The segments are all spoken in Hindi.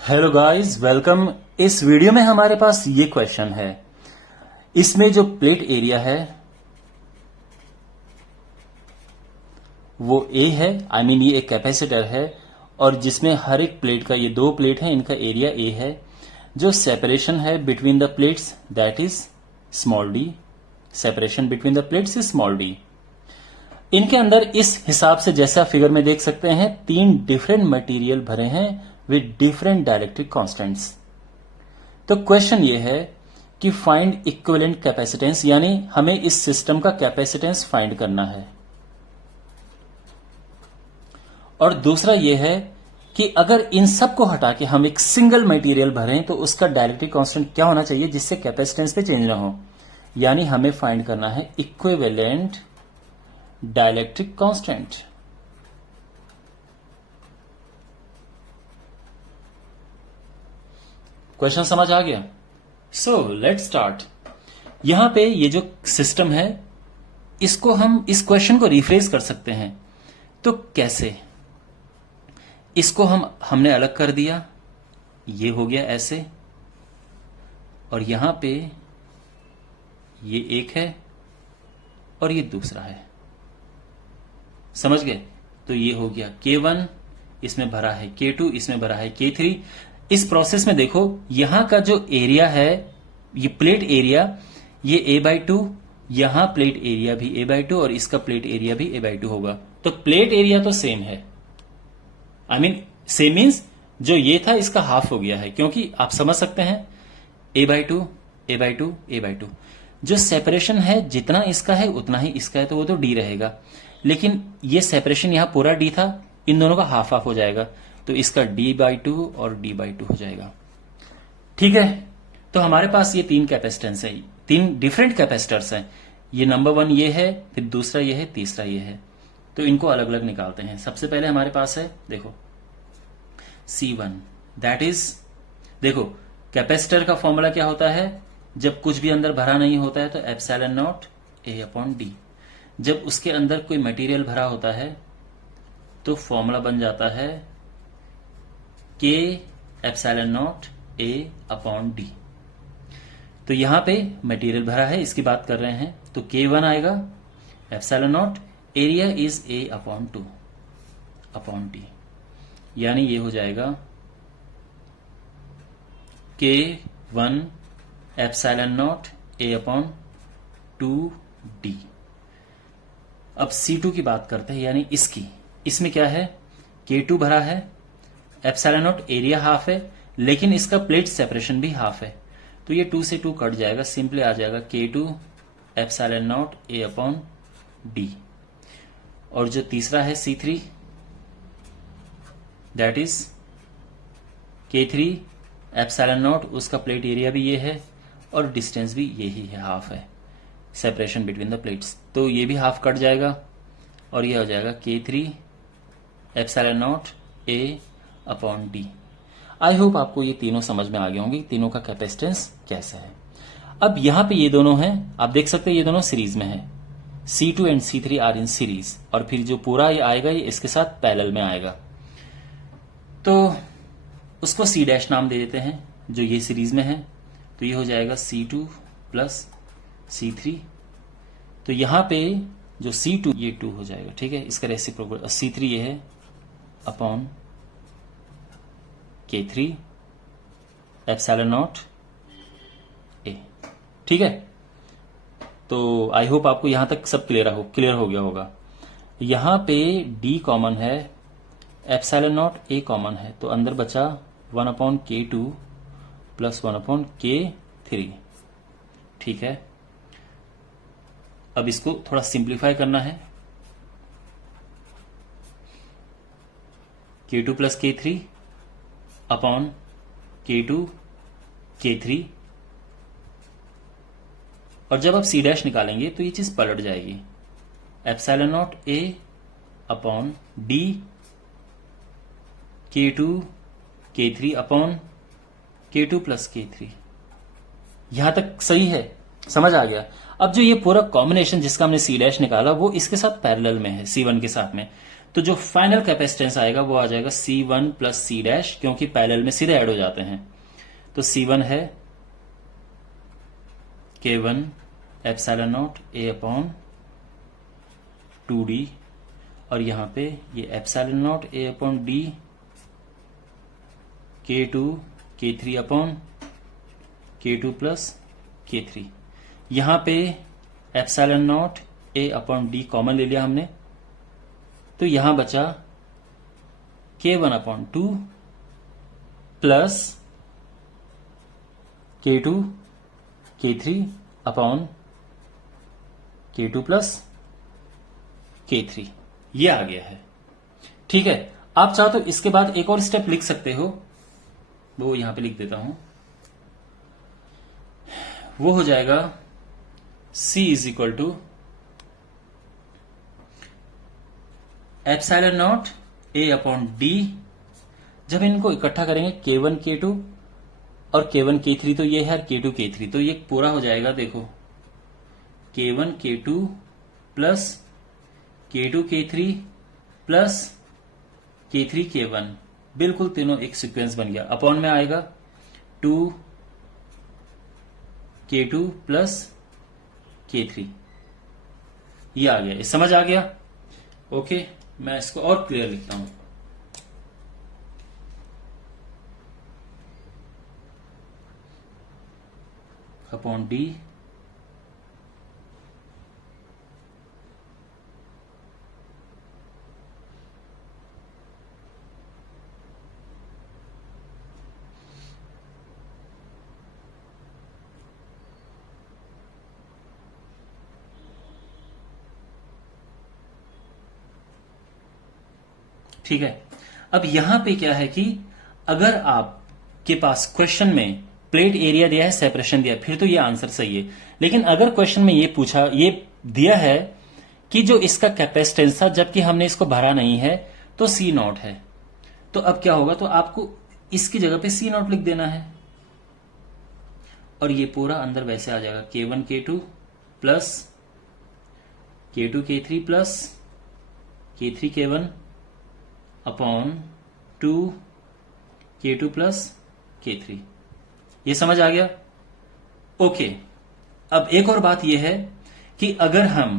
Hello guys, welcome. इस वीडियो में हमारे पास ये क्वेश्चन है। इसमें जो प्लेट एरिया है वो ए है, आई मीन ये एक कैपेसिटर है और जिसमें हर एक प्लेट का, ये दो प्लेट है, इनका एरिया ए है। जो सेपरेशन है between the plates that is small D. Separation between the plates is small D. इनके अंदर इस हिसाब से, जैसा फिगर में देख सकते हैं, तीन डिफरेंट मटेरियल भरे हैं विद डिफरेंट डाइलेक्ट्रिक कांस्टेंट्स। तो क्वेश्चन ये है कि फाइंड इक्विवेलेंट कैपेसिटेंस, यानी हमें इस सिस्टम का कैपेसिटेंस फाइंड करना है। और दूसरा ये है कि अगर इन सब को हटा के हम एक सिंगल मटेरियल भरें तो उसका डाइलेक्ट्रिक कांस्टेंट क्या होना चाहिए जिससे कैपेसिटेंस पे चेंज ना हो। यानी हमें फाइंड करना है इक्विवेलेंट डाइलेक्ट्रिक कांस्टेंट। क्वेश्चन समझ आ गया? So let's start. यहां पे ये जो सिस्टम है, इसको हम, इस क्वेश्चन को रिफ्रेश कर सकते हैं। तो कैसे? इसको हमने अलग कर दिया, ये हो गया ऐसे, और यहां पे ये एक है और ये दूसरा है। समझ गए? तो ये हो गया K1, इसमें भरा है K2, इसमें भरा है K3। इस प्रोसेस में देखो, यहां का जो एरिया है, ये प्लेट एरिया, ये A/2, यहां प्लेट एरिया भी A/2 और इसका प्लेट एरिया भी A/2 होगा। तो प्लेट एरिया तो सेम है, आई मीन सेम मीन्स जो ये था इसका हाफ हो गया है, क्योंकि आप समझ सकते हैं A/2 A/2 A/2। जो सेपरेशन है जितना इसका है उतना ही इसका है, तो वो तो D रहेगा। लेकिन ये सेपरेशन यहां पूरा D था, इन दोनों का हाफ हाफ हो जाएगा, तो इसका D/2 और D/2 हो जाएगा। ठीक है, तो हमारे पास ये तीन कैपेसिटेंस है, तीन डिफरेंट कैपेसिटर्स हैं। ये नंबर 1 ये है, फिर दूसरा ये है, तीसरा ये है। तो इनको अलग अलग निकालते हैं। सबसे पहले हमारे पास है, देखो, C1, दैट इज, देखो कैपेसिटर का फॉर्मूला क्या होता है, जब कुछ भी अंदर भरा नहीं होता है तो ε0 A/D। जब उसके अंदर कोई मटेरियल भरा होता है तो फॉर्मूला बन जाता है K ε0 A/D। तो यहां पे मटेरियल भरा है, इसकी बात कर रहे हैं, तो K1 आएगा, ε0, एरिया इज A/2 D, यानी ये हो जाएगा K1 ε0 A/2D। अब C2 की बात करते हैं, यानी इसकी, इसमें क्या है, K2 भरा है, ε0 एरिया हाफ है, लेकिन इसका प्लेट सेपरेशन भी हाफ है, तो ये 2 से 2 कट जाएगा, सिंपली आ जाएगा K2 ε0 A/D। और जो तीसरा है C3, दैट इज K3 ε0, उसका प्लेट एरिया भी ये है और डिस्टेंस भी यही है, हाफ है, सेपरेशन बिटवीन द प्लेट्स, तो ये भी हाफ कट जाएगा और ये हो जाएगा K3 ε0 A/D। आई होप आपको ये तीनों समझ में आ गए होंगे, तीनों का कैपेसिटेंस कैसा है। अब यहां पे ये दोनों हैं, आप देख सकते हैं ये दोनों सीरीज में है, C2 and C3 are in series, और फिर जो पूरा ये आएगा ये इसके साथ पैरेलल में आएगा, तो उसको C' नाम दे देते हैं, जो ये सीरीज में है। तो ये हो जाएगा C2 प्लस C3। तो यहां पे जो C2 ये 2 हो जाएगा, ठीक है, इसका रेसिप्रोकल C3 ये है अपॉन K3 ε0 A, ठीक है। तो आई होप आपको यहां तक सब क्लियर हो गया होगा। यहां पे D कॉमन है, ε0 A कॉमन है, तो अंदर बचा 1/K2 प्लस 1/K3, ठीक है। अब इसको थोड़ा सिंप्लीफाई करना है, K2 plus K3 upon K2 K3, और जब आप C' निकालेंगे तो ये चीज पलट जाएगी, ε0 A upon D K2 K3 upon K2 plus K3। यहां तक सही है, समझ आ गया? अब जो ये पूरा कॉम्बिनेशन जिसका हमने C' निकाला वो इसके साथ पैरेलल में है, C1 के साथ में, तो जो फाइनल कैपेसिटेंस आएगा वो आ जाएगा C1 प्लस C डैश, क्योंकि पैरेलल में सीधे ऐड हो जाते हैं। तो C1 है K1 epsilon naught A upon 2D, और यहां पे ये epsilon naught A upon D K2 K3 upon K2 plus K3। यहां पे epsilon naught A upon D common ले लिया हमने, तो यहां बचा K1 upon 2 plus K2 K3 upon K2 plus K3। ये आ गया है। ठीक है, आप चाहो तो इसके बाद एक और स्टेप लिख सकते हो, वो यहां पे लिख देता हूं। वो हो जाएगा C is equal to epsilon naught A upon D। जब इनको इकट्ठा करेंगे K1 K2 और K1 K3, तो ये है K2 K3, तो ये पूरा हो जाएगा। देखो K1 K2 plus K2 K3 plus K3 K1, बिल्कुल तीनों एक सीक्वेंस बन गया। अपॉन में आएगा 2 K2 प्लस K3। ये आ गया, ये समझ आ गया। ओके, मैं इसको और क्लियर लिखता हूं। अपॉन D ठीक है। अब यहां पे क्या है कि अगर आपके पास क्वेश्चन में प्लेट एरिया दिया है, सेपरेशन दिया है, फिर तो ये आंसर सही है। लेकिन अगर क्वेश्चन में ये पूछा, ये दिया है कि जो इसका कैपेसिटेंस था जबकि हमने इसको भरा नहीं है, तो C नॉट है, तो अब क्या होगा, तो आपको इसकी जगह पे C नॉट लिख देना है, और ये पूरा अंदर वैसे आ जाएगा K1 K2 plus K2 K3 plus K3 K1 upon 2 K2 plus K3। ये समझ आ गया। ओके, अब एक और बात यह है कि अगर हम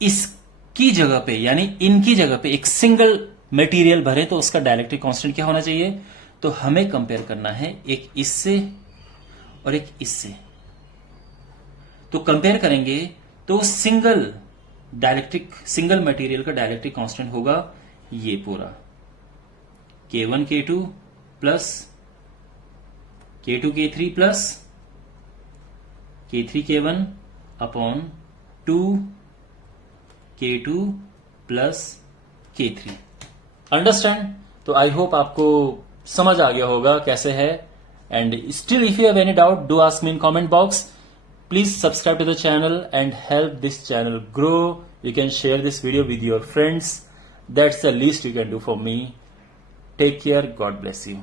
इसकी जगह पे यानी इनकी जगह पे एक सिंगल मटेरियल भरे तो उसका डाइलेक्ट्रिक कांस्टेंट क्या होना चाहिए, तो हमें कंपेयर करना है एक इससे और एक इससे। तो कंपेयर करेंगे तो सिंगल मटेरियल का डाइलेक्ट्रिक कांस्टेंट होगा ये पूरा K1 K2 plus K2 K3 plus K3 K1 upon 2 K2 plus K3। Understand? तो आई होप आपको समझ आ गया होगा कैसे है। And still if you have any doubt, do ask me in comment box. Please subscribe to the channel and help this channel grow. You can share this video with your friends. That's the least you can do for me. Take care. God bless you.